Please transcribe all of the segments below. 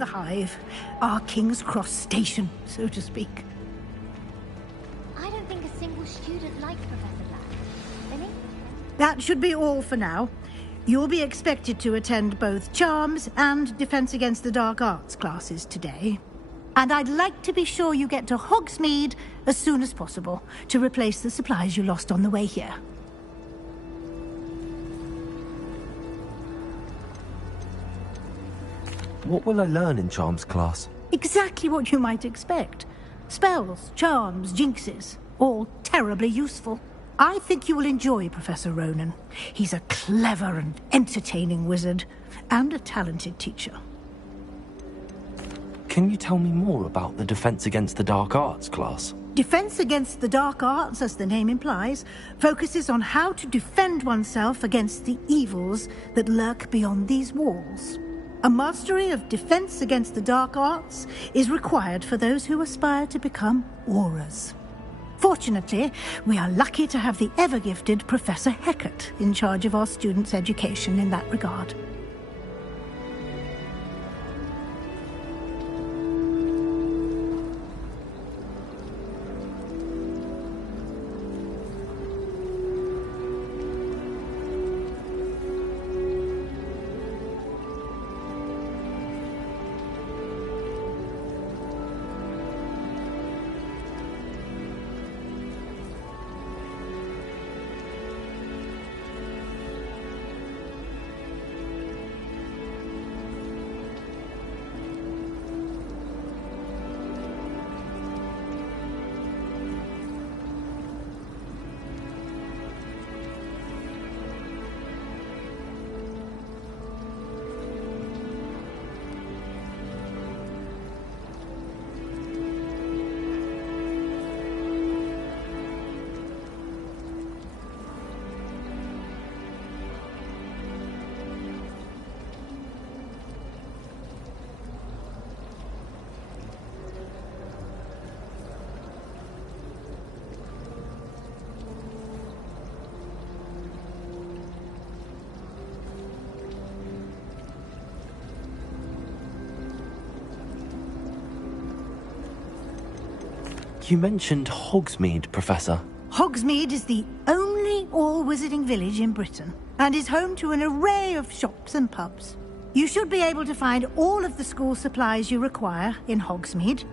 of the hive. Our King's Cross station, so to speak. I don't think a single student likes Professor Black. Any? That should be all for now. You'll be expected to attend both Charms and Defense Against the Dark Arts classes today. And I'd like to be sure you get to Hogsmeade as soon as possible to replace the supplies you lost on the way here. What will I learn in Charms class? Exactly what you might expect. Spells, charms, jinxes, all terribly useful. I think you will enjoy Professor Ronan. He's a clever and entertaining wizard, and a talented teacher. Can you tell me more about the Defense Against the Dark Arts class? Defense Against the Dark Arts, as the name implies, focuses on how to defend oneself against the evils that lurk beyond these walls. A mastery of Defense Against the Dark Arts is required for those who aspire to become Aurors. Fortunately, we are lucky to have the ever-gifted Professor Hecat in charge of our students' education in that regard. You mentioned Hogsmeade, Professor. Hogsmeade is the only all-wizarding village in Britain, and is home to an array of shops and pubs. You should be able to find all of the school supplies you require in Hogsmeade.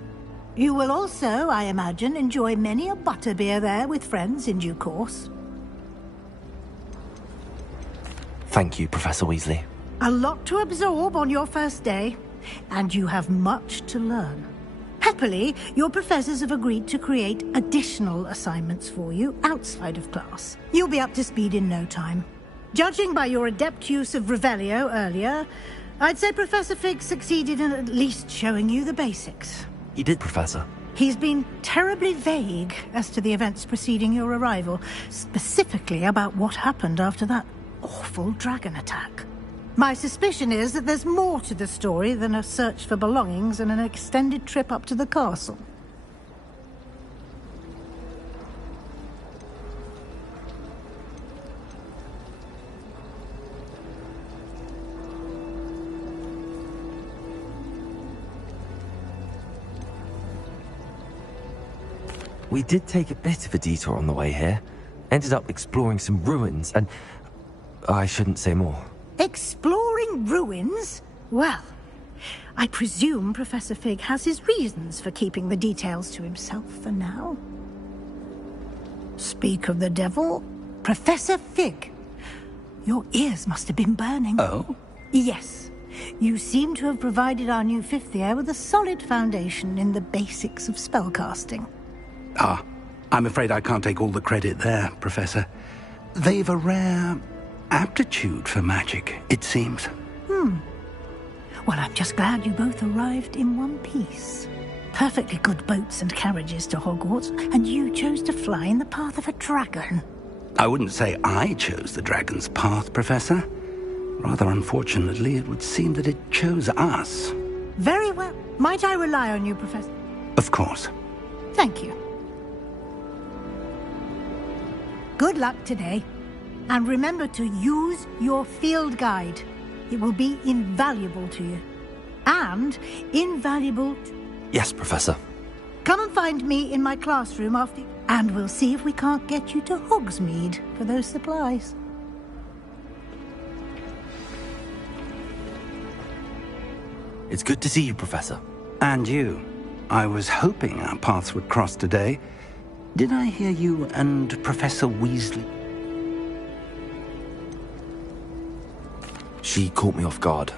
You will also, I imagine, enjoy many a butterbeer there with friends in due course. Thank you, Professor Weasley. A lot to absorb on your first day, and you have much to learn. Happily, your professors have agreed to create additional assignments for you outside of class. You'll be up to speed in no time. Judging by your adept use of Revelio earlier, I'd say Professor Fig succeeded in at least showing you the basics. He did, Professor. He's been terribly vague as to the events preceding your arrival, specifically about what happened after that awful dragon attack. My suspicion is that there's more to the story than a search for belongings and an extended trip up to the castle. We did take a bit of a detour on the way here. Ended up exploring some ruins and... I shouldn't say more. Exploring ruins? Well, I presume Professor Fig has his reasons for keeping the details to himself for now. Speak of the devil, Professor Fig. Your ears must have been burning. Oh? Yes. You seem to have provided our new fifth year with a solid foundation in the basics of spellcasting. Ah, I'm afraid I can't take all the credit there, Professor. They've a rare aptitude for magic, it seems. Well, I'm just glad you both arrived in one piece. Perfectly good boats and carriages to Hogwarts, and you chose to fly in the path of a dragon. I wouldn't say I chose the dragon's path, Professor. Rather unfortunately, it would seem that it chose us. Very well. Might I rely on you, Professor? Of course. Thank you. Good luck today. And remember to use your field guide. It will be invaluable to you. and invaluable. Yes, Professor. Come and find me in my classroom after, and we'll see if we can't get you to Hogsmeade for those supplies. It's good to see you, Professor. And you. I was hoping our paths would cross today. Did I hear you and Professor Weasley? She caught me off guard.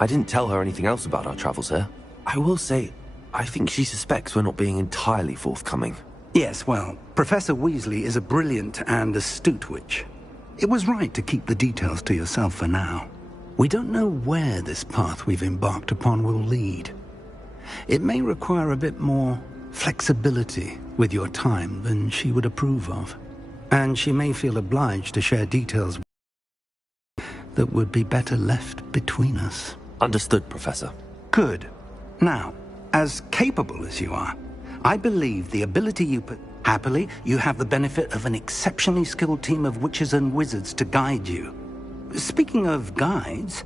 I didn't tell her anything else about our travels here. I will say, I think she suspects we're not being entirely forthcoming. Yes, well, Professor Weasley is a brilliant and astute witch. It was right to keep the details to yourself for now. We don't know where this path we've embarked upon will lead. It may require a bit more flexibility with your time than she would approve of. And she may feel obliged to share details that would be better left between us. Understood, Professor. Good. Now, as capable as you are, I believe the ability you put... Happily, you have the benefit of an exceptionally skilled team of witches and wizards to guide you. Speaking of guides,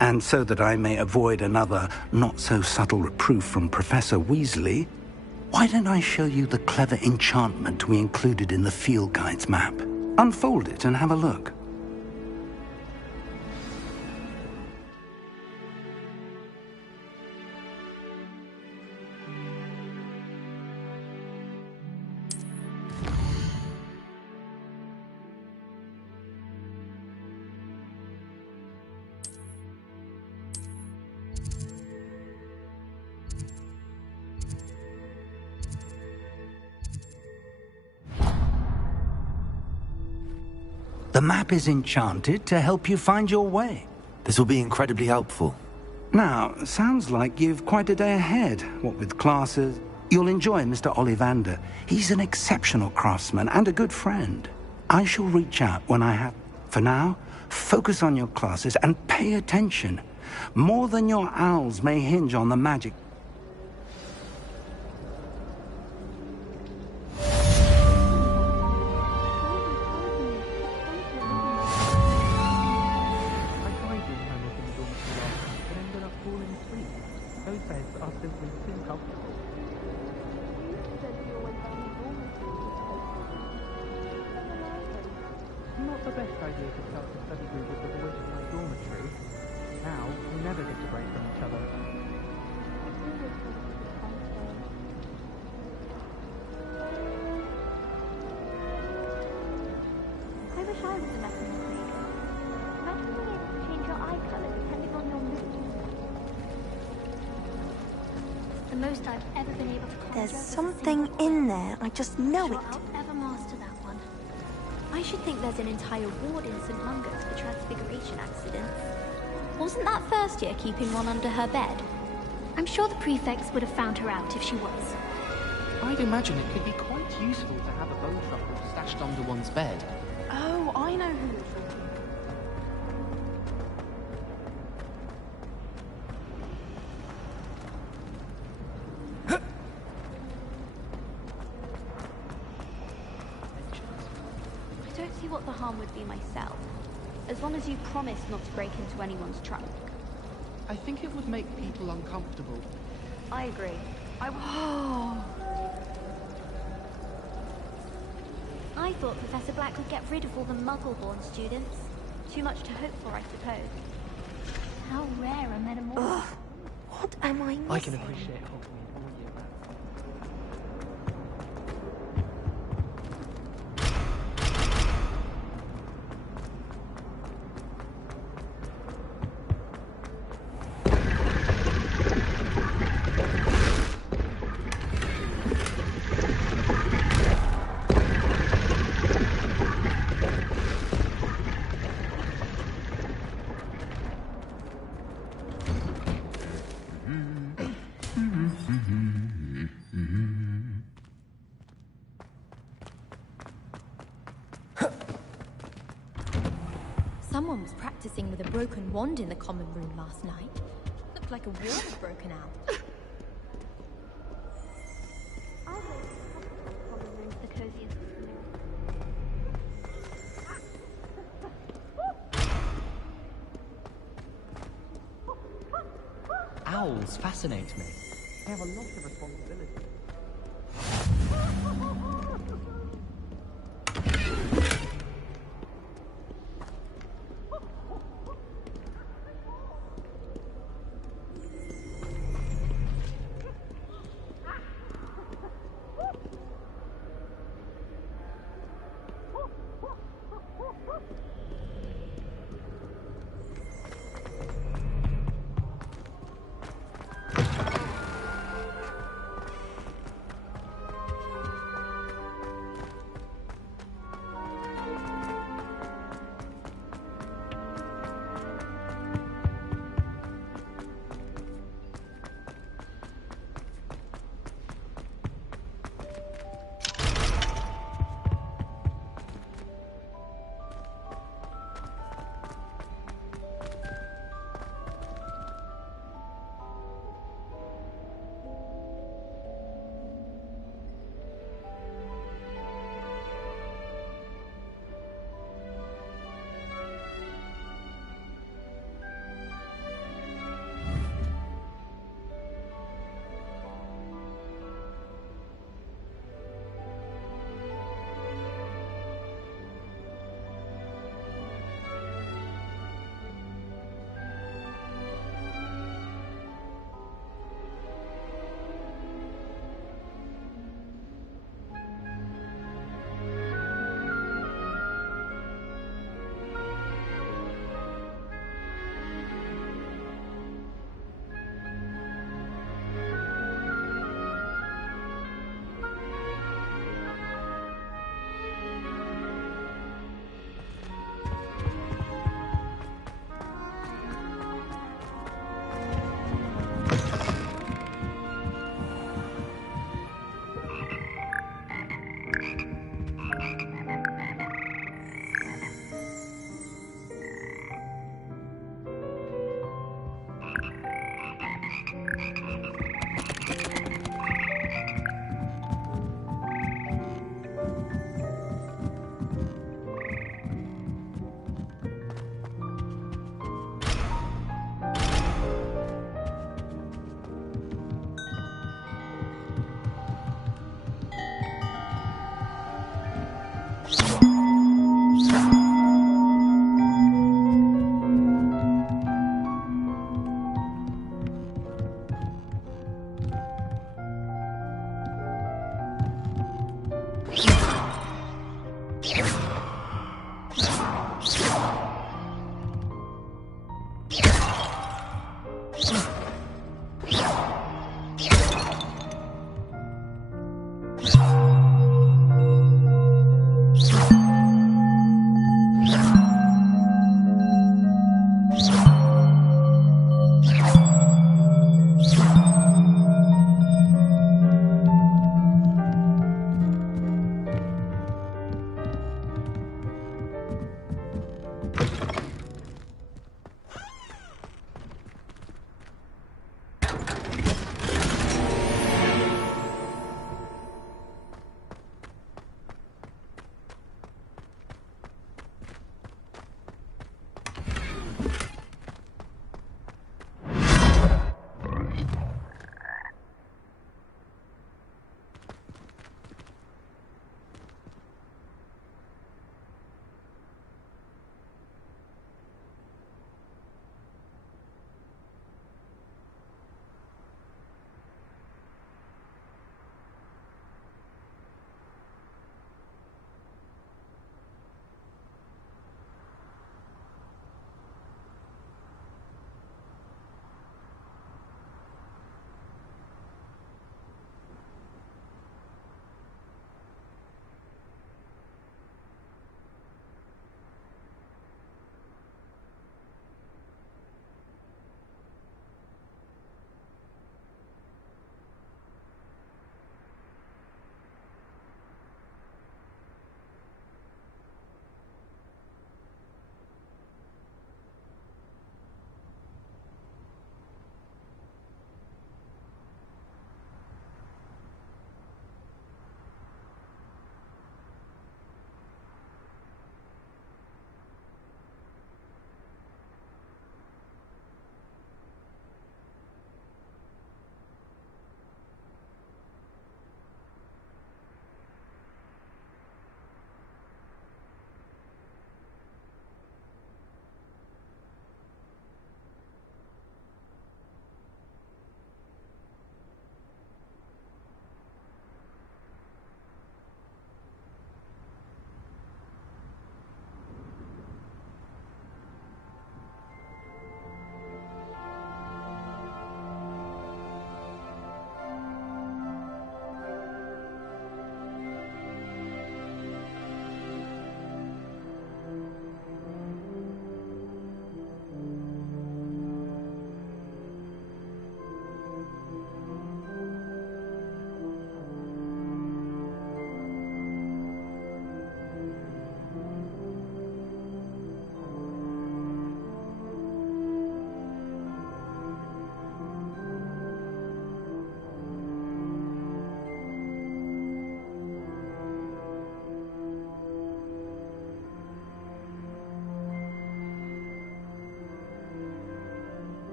and so that I may avoid another not-so-subtle reproof from Professor Weasley, why don't I show you the clever enchantment we included in the field guide's map? Unfold it and have a look. The map is enchanted to help you find your way. This will be incredibly helpful. Now, sounds like you've quite a day ahead, what with classes. You'll enjoy Mr. Ollivander. He's an exceptional craftsman and a good friend. I shall reach out when I have... For now, focus on your classes and pay attention. More than your owls may hinge on the magic. Not the best idea to start a study group with the boys in my dormitory. Now, we never get a break from each other. I wish I was a messenger maker. Imagine being able to change your eye colour depending on your mood. The most I've ever been able to conjure. There's something in there. I just know it. I'll ever master that one. I should think there's an entire ward in St. Mungo's for transfiguration accidents. Wasn't that first year keeping one under her bed? I'm sure the prefects would have found her out if she was. I'd imagine it could be quite useful to have a bow truffle stashed under one's bed. Oh, I know who you're talking. I don't see what the harm would be myself, as long as you promise not to break into anyone's trunk. I think it would make people uncomfortable. I agree. I thought Professor Black would get rid of all the Muggle-born students. Too much to hope for, I suppose. How rare a metamorphosis. What am I missing? I can appreciate Hogwarts all year round. Someone was practicing with a broken wand in the common room last night. Looked like a war had broken out. I hope the common room's the coziest. owls fascinate me. They have a lot of responsibility.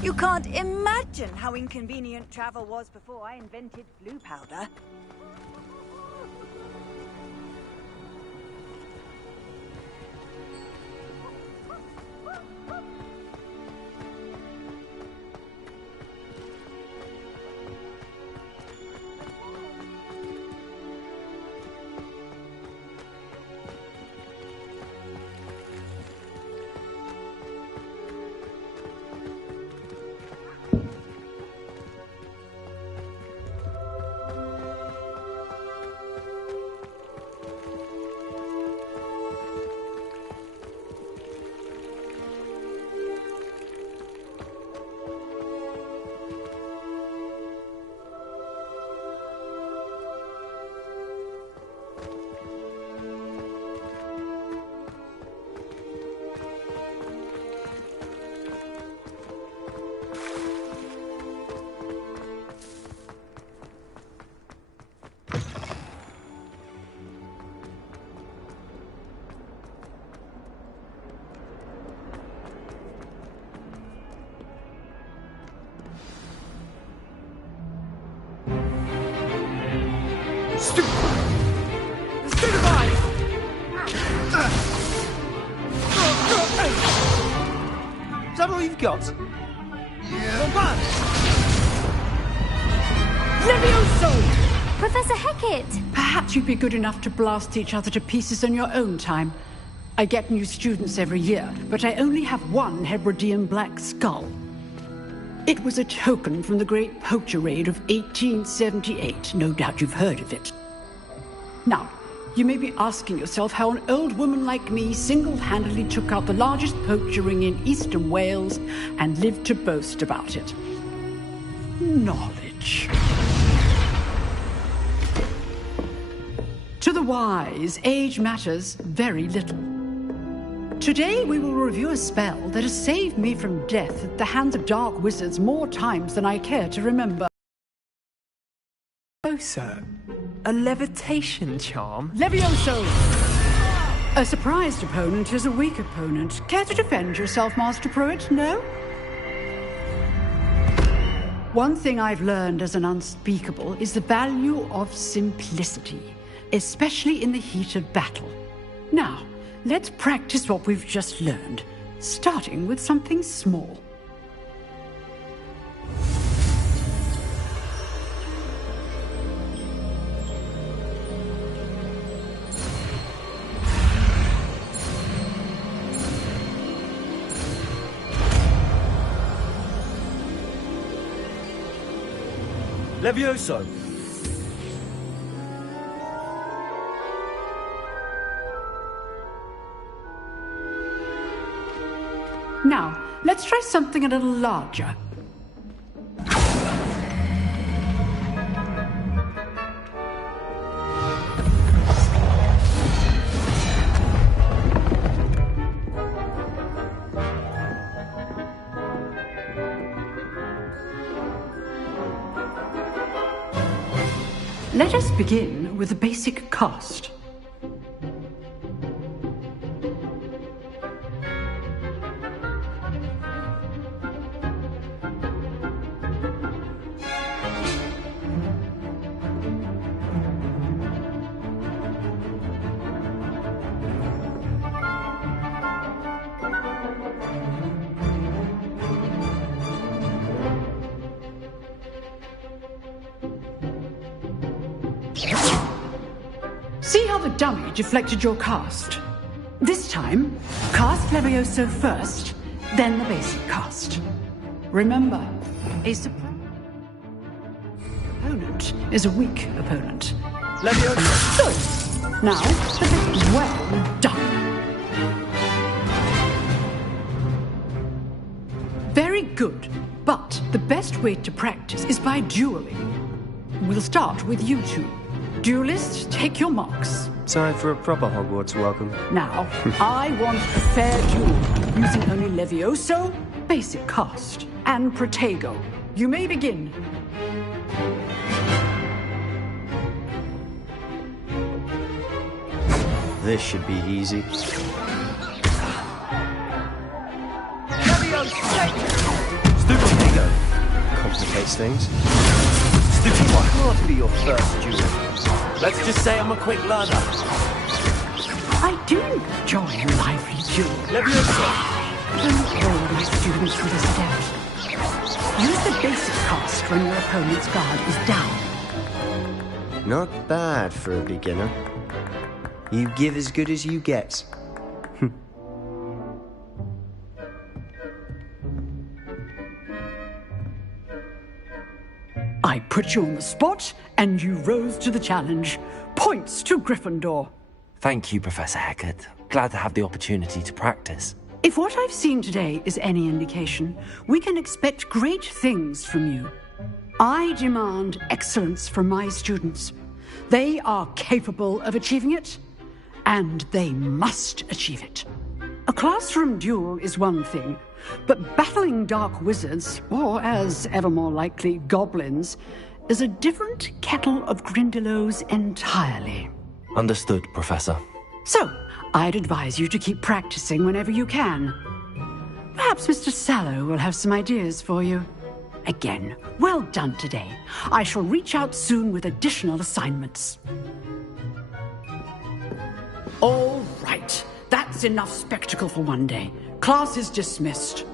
You can't imagine how inconvenient travel was before I invented blue powder. Is that all you've got? Levioso! Professor Hecat! Perhaps you'd be good enough to blast each other to pieces in your own time. I get new students every year, but I only have one Hebridean black skull. It was a token from the Great Poacher Raid of 1878. No doubt you've heard of it. Now, you may be asking yourself how an old woman like me single-handedly took out the largest poacher ring in eastern Wales and lived to boast about it. Knowledge. To the wise, age matters very little. Today we will review a spell that has saved me from death at the hands of dark wizards more times than I care to remember. Levioso? A levitation charm? Levioso! A surprised opponent is a weak opponent. Care to defend yourself, Master Pruitt? No? One thing I've learned as an unspeakable is the value of simplicity, especially in the heat of battle. Now, let's practice what we've just learned, starting with something small. Levioso! let's try something a little larger. Let us begin with the basic cast. See how the dummy deflected your cast? This time, cast Levioso first, then the basic cast. Remember, a surprise opponent is a weak opponent. Levioso! Good! Now, well done. Very good, but the best way to practice is by dueling. We'll start with you two. Duelists, take your marks. Time for a proper Hogwarts welcome. Now, I want a fair duel, using only Levioso, basic cast, and Protego. You may begin. This should be easy. Stupid ego. Complicates things. Stupid one. Can't be your first duel. Let's just say I'm a quick learner. I do enjoy a lively duel. Levioso. Don't all my students for this adept. Use the basic cast when your opponent's guard is down. Not bad for a beginner. You give as good as you get. I put you on the spot, and you rose to the challenge. Points to Gryffindor. Thank you, Professor Hecat. Glad to have the opportunity to practice. If what I've seen today is any indication, we can expect great things from you. I demand excellence from my students. They are capable of achieving it, and they must achieve it. A classroom duel is one thing, but battling dark wizards, or as ever more likely, goblins, is a different kettle of Grindylows entirely. Understood, Professor. So, I'd advise you to keep practicing whenever you can. Perhaps Mr. Sallow will have some ideas for you. Again, well done today. I shall reach out soon with additional assignments. All right. That's enough spectacle for one day. Class is dismissed.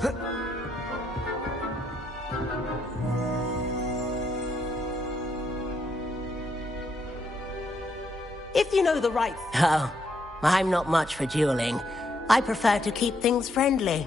If you know the right... Oh, I'm not much for dueling. I prefer to keep things friendly.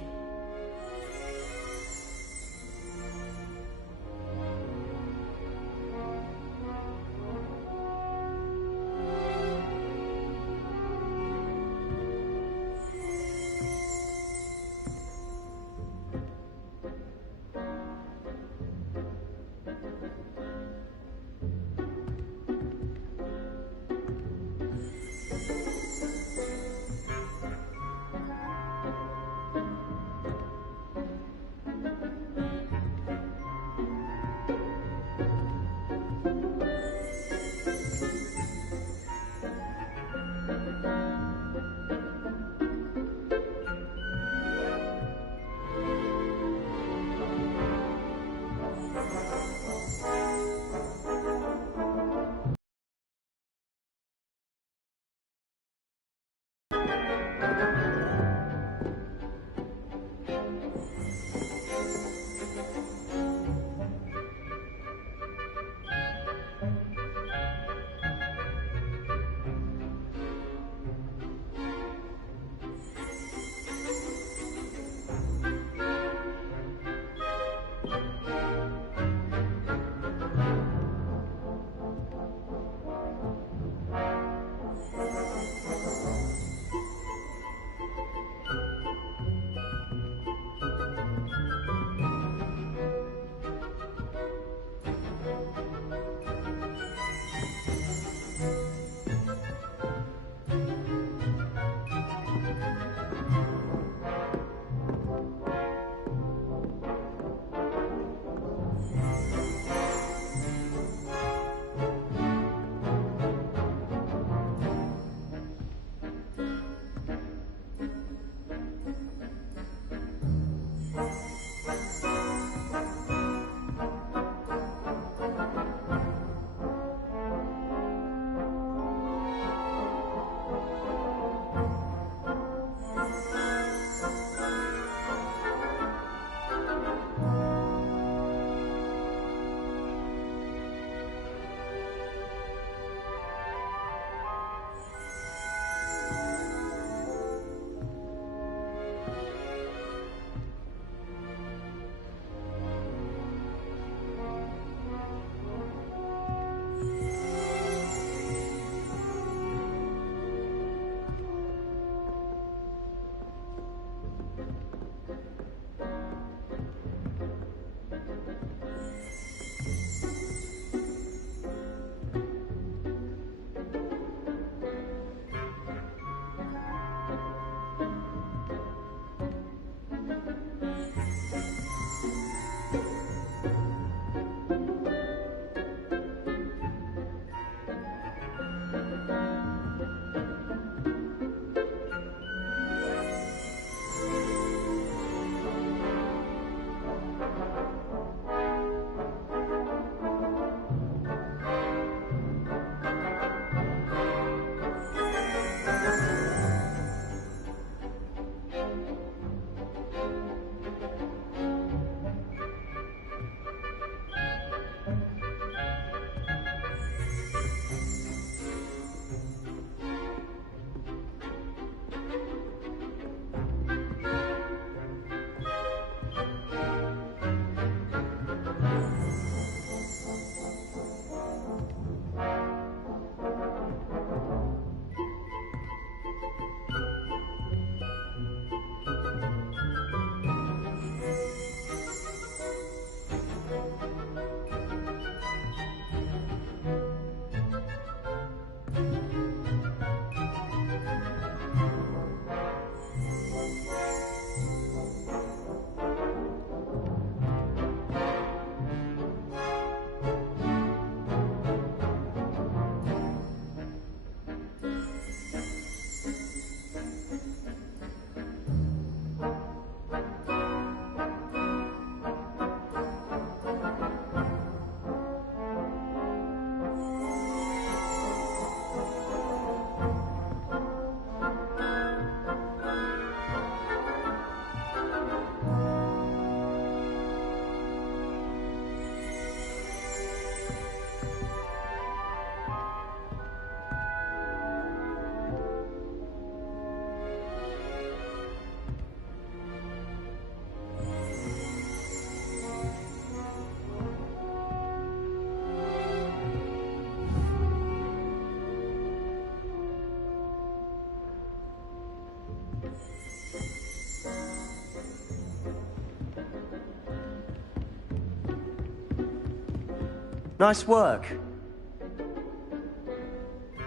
Nice work.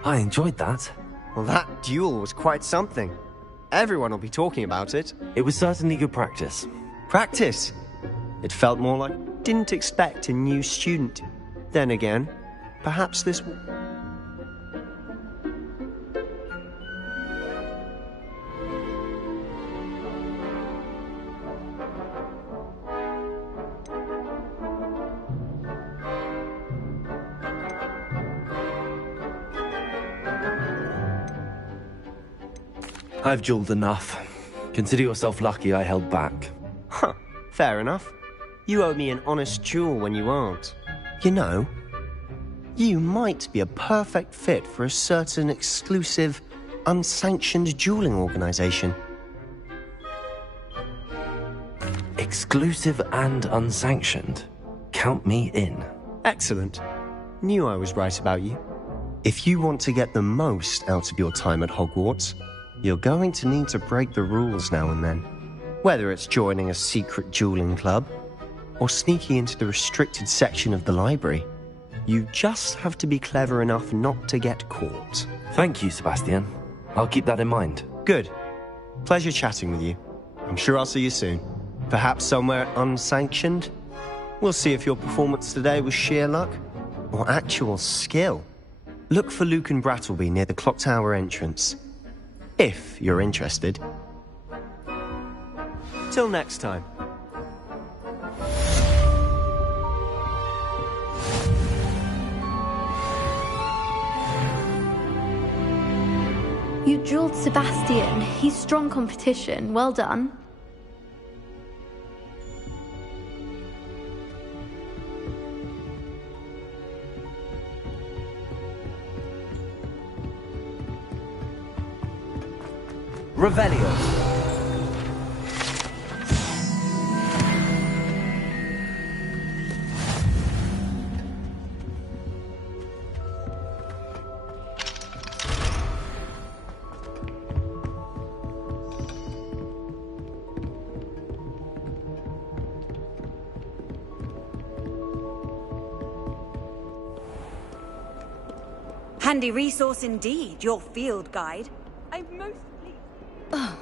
I enjoyed that. Well, that duel was quite something. Everyone will be talking about it. It was certainly good practice. Practice? It felt more like didn't expect a new student. Then again, perhaps this... I've dueled enough. Consider yourself lucky I held back. Huh, fair enough. You owe me an honest duel when you aren't. You know, you might be a perfect fit for a certain exclusive, unsanctioned dueling organization. Exclusive and unsanctioned? Count me in. Excellent. Knew I was right about you. If you want to get the most out of your time at Hogwarts, you're going to need to break the rules now and then. Whether it's joining a secret dueling club, or sneaking into the restricted section of the library, you just have to be clever enough not to get caught. Thank you, Sebastian. I'll keep that in mind. Good. Pleasure chatting with you. I'm sure I'll see you soon. Perhaps somewhere unsanctioned? We'll see if your performance today was sheer luck, or actual skill. Look for Luke and Brattleby near the clock tower entrance. If you're interested. Till next time. You dueled Sebastian. He's strong competition. Well done. Revelio. Handy resource indeed, your field guide. I'm most pleased. Ugh.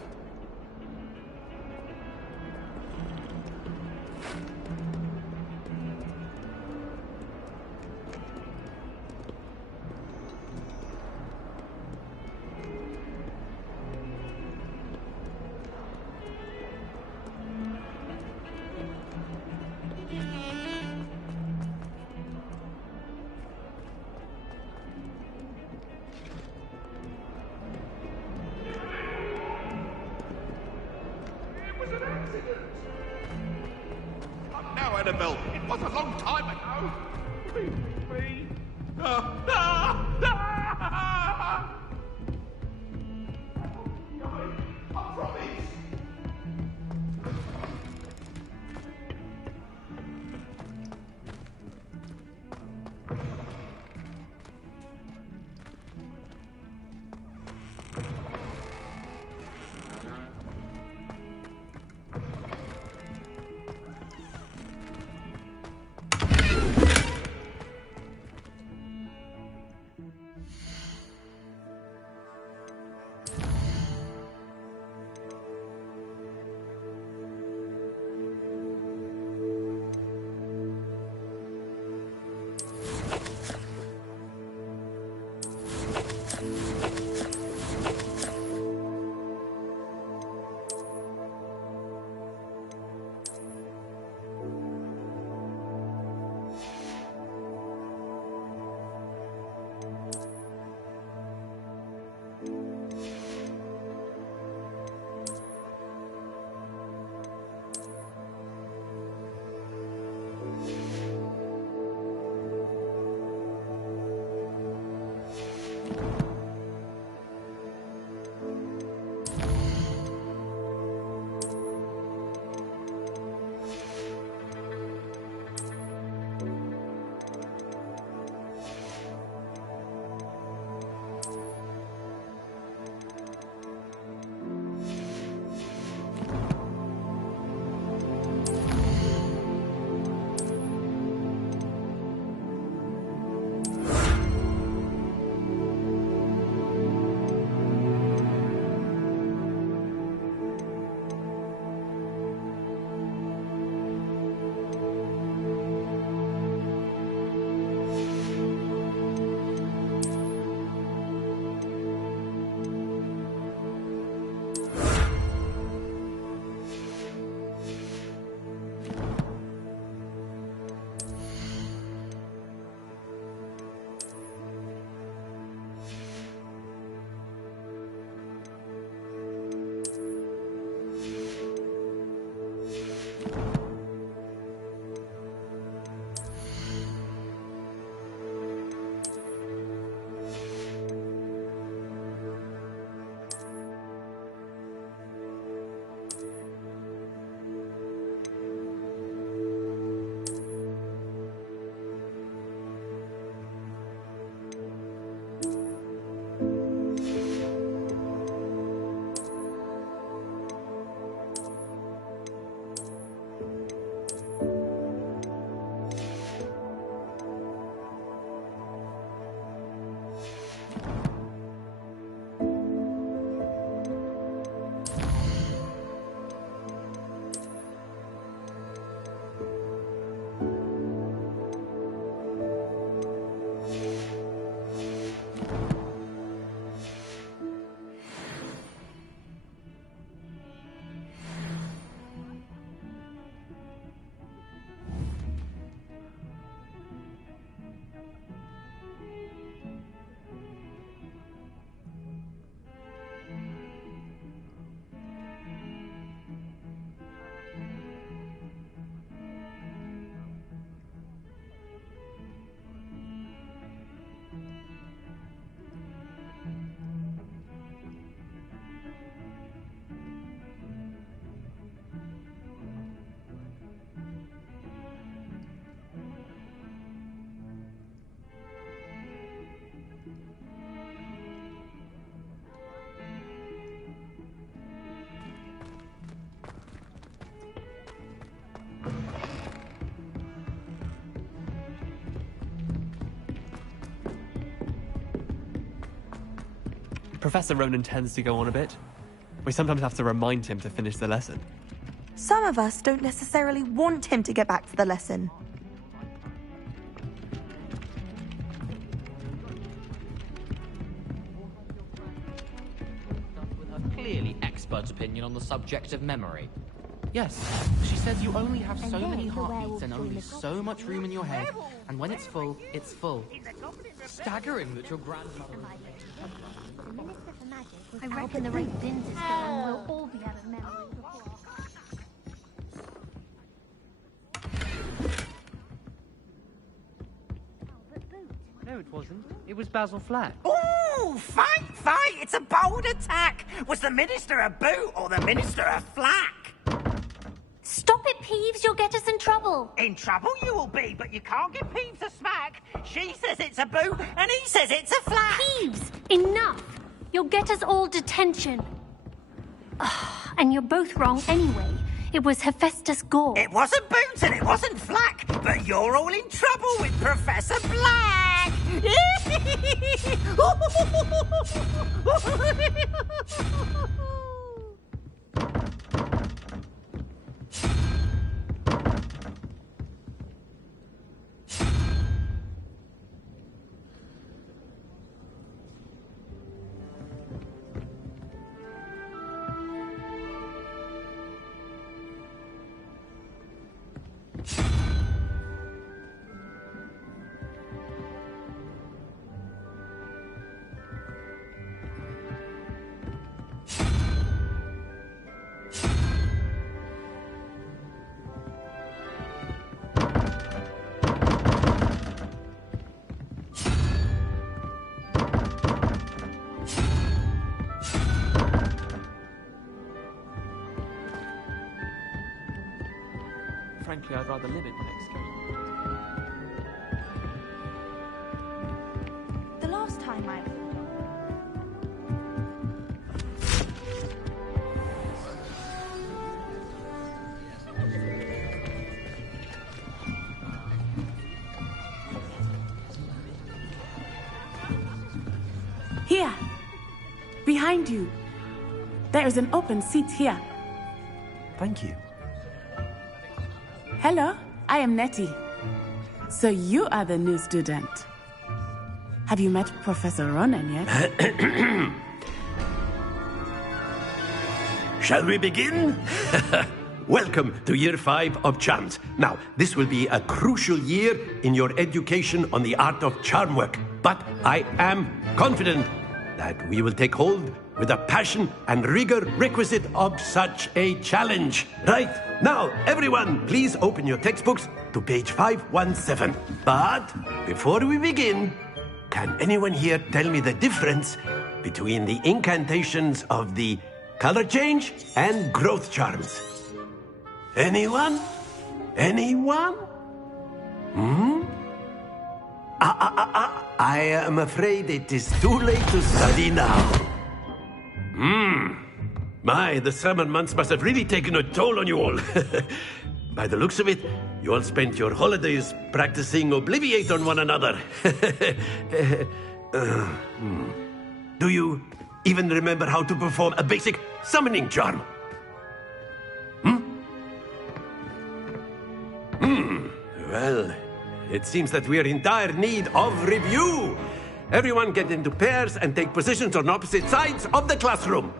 Now, Annabelle, it was a long time ago. Me. I promise. Professor Ronan tends to go on a bit. We sometimes have to remind him to finish the lesson. Some of us don't necessarily want him to get back to the lesson. With her clearly expert opinion on the subject of memory. Yes, she says you only have so And many then the heartbeats werewolf and only joined the so much room in your head, and when it's full, it's full. Staggering that your grandmother... The Minister for Magic was I reckon the right din system and we'll all be out of memory before. No, it wasn't. It was Basil Flack. Ooh, fight, fight! It's a bold attack! Was the Minister a boot or the Minister a flack? Stop it, Peeves! You'll get us in trouble! In trouble you will be, but you can't give Peeves a smack. She says it's a boot, and he says it's a flack. Peeves! Enough! You'll get us all detention. And you're both wrong anyway. It was Hephaestus Gore. It wasn't boot and it wasn't flack, but you're all in trouble with Professor Black! Frankly, I'd rather live in the next game. The last time I... Here! Behind you! There is an open seat here. Thank you. Hello, I am Nettie. So you are the new student. Have you met Professor Ronan yet? Shall we begin? Welcome to Year 5 of Charms. Now, this will be a crucial year in your education on the art of charm work. But I am confident that we will take hold with the passion and rigor requisite of such a challenge. Right, now, everyone, please open your textbooks to page 517. But before we begin, can anyone here tell me the difference between the incantations of the color change and growth charms? Anyone? Anyone? I am afraid it is too late to study now. My, the summer months must have really taken a toll on you all. By the looks of it, you all spent your holidays practicing Obliviate on one another. Do you even remember how to perform a basic summoning charm? Well, it seems that we are in dire need of review. Everyone get into pairs and take positions on opposite sides of the classroom.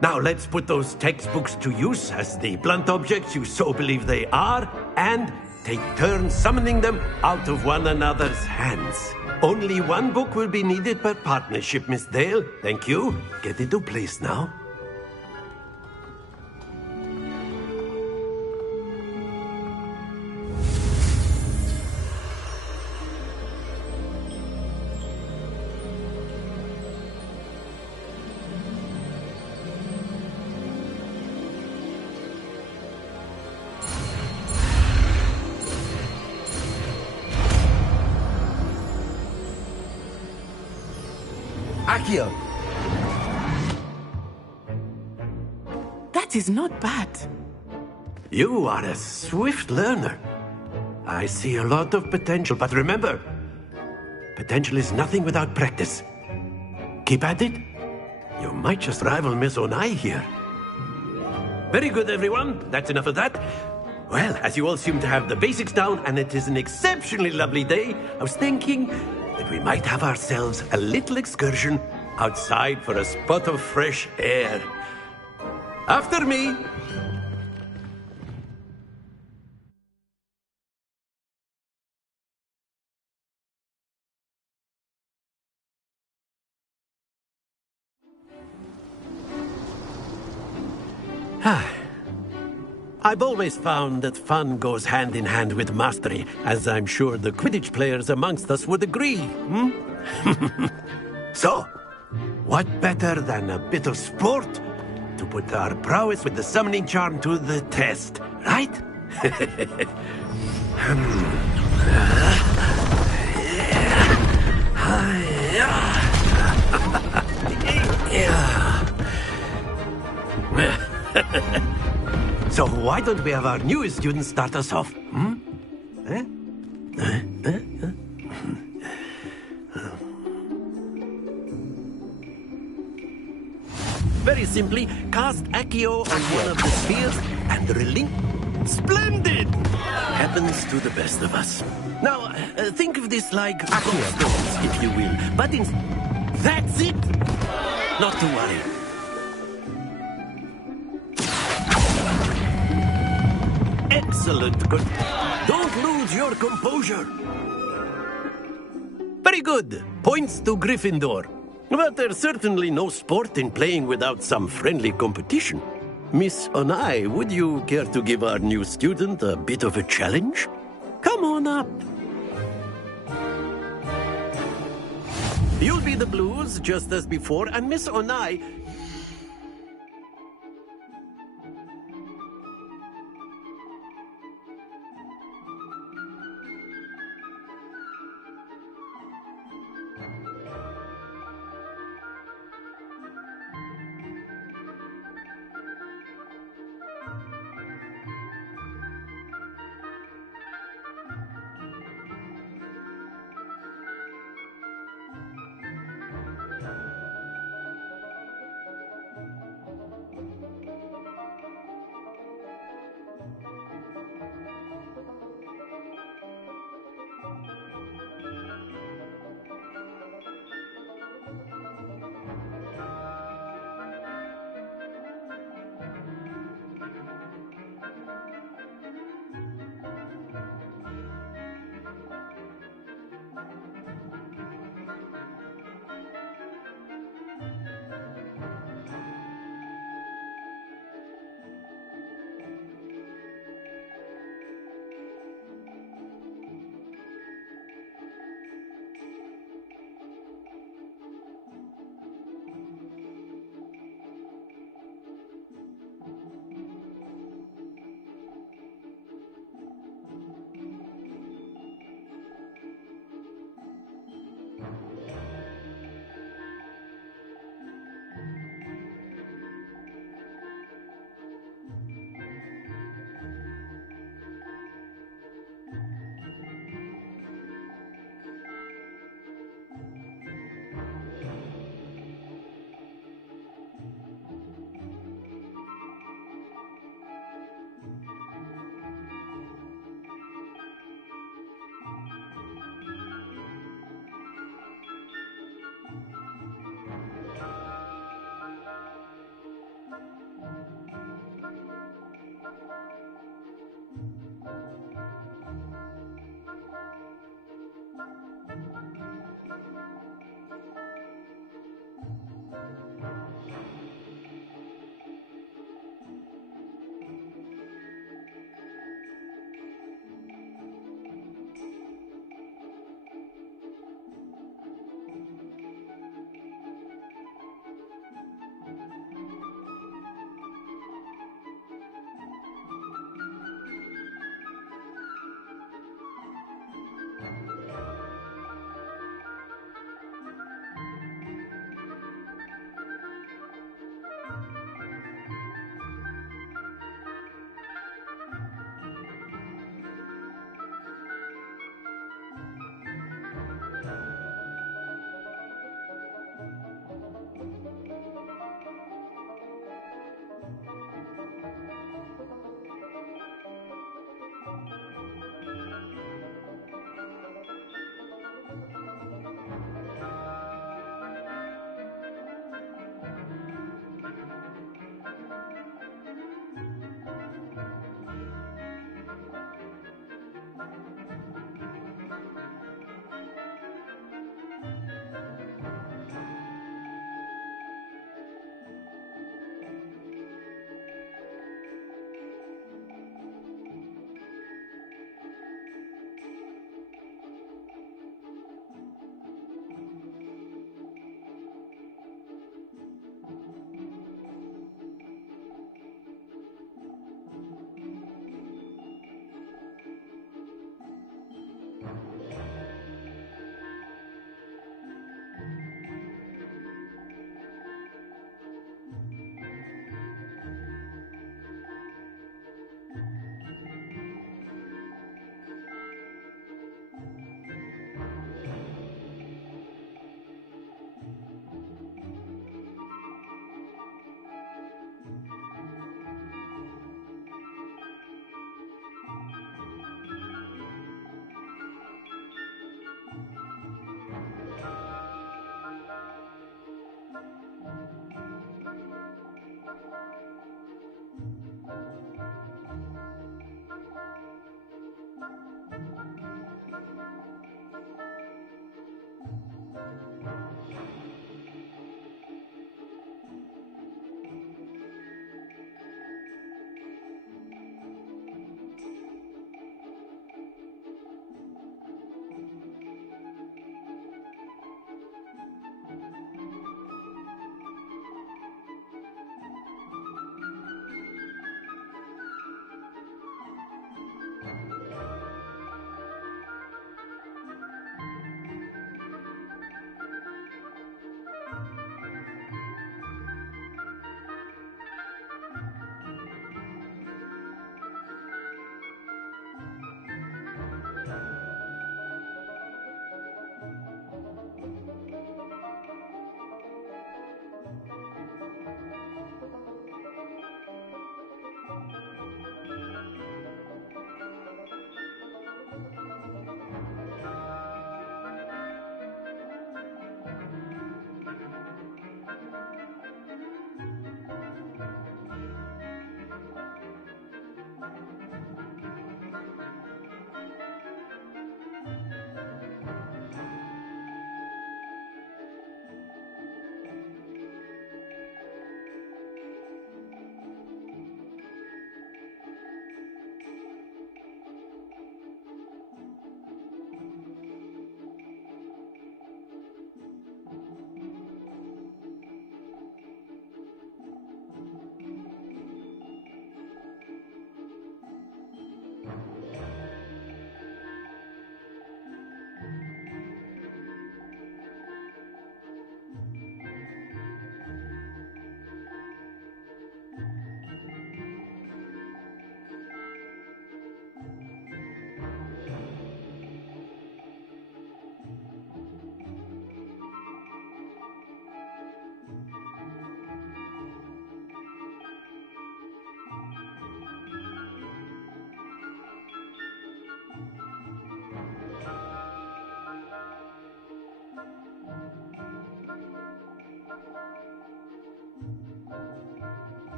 Now let's put those textbooks to use as the blunt objects you so believe they are, and take turns summoning them out of one another's hands. Only one book will be needed per partnership, Miss Dale. Thank you. Get into place now. Akio! That is not bad. You are a swift learner. I see a lot of potential, but remember, potential is nothing without practice. Keep at it, You might just rival Miss Onai here. Very good, everyone. That's enough of that. Well, as you all seem to have the basics down, and it is an exceptionally lovely day, I was thinking that we might have ourselves a little excursion outside for a spot of fresh air. After me. I've always found that fun goes hand in hand with mastery, as I'm sure the Quidditch players amongst us would agree. So, what better than a bit of sport to put our prowess with the summoning charm to the test, right? So why don't we have our newest student start us off? Very simply, cast Accio on one of the spheres and relinquish. Splendid! Happens to the best of us. Now, think of this like Accio stones, if you will. But that's it! Not to worry. Excellent. Good. Don't lose your composure. Very good. Points to Gryffindor. But there's certainly no sport in playing without some friendly competition. Miss Onai, would you care to give our new student a bit of a challenge? Come on up. You'll be the Blues, just as before, and Miss Onai,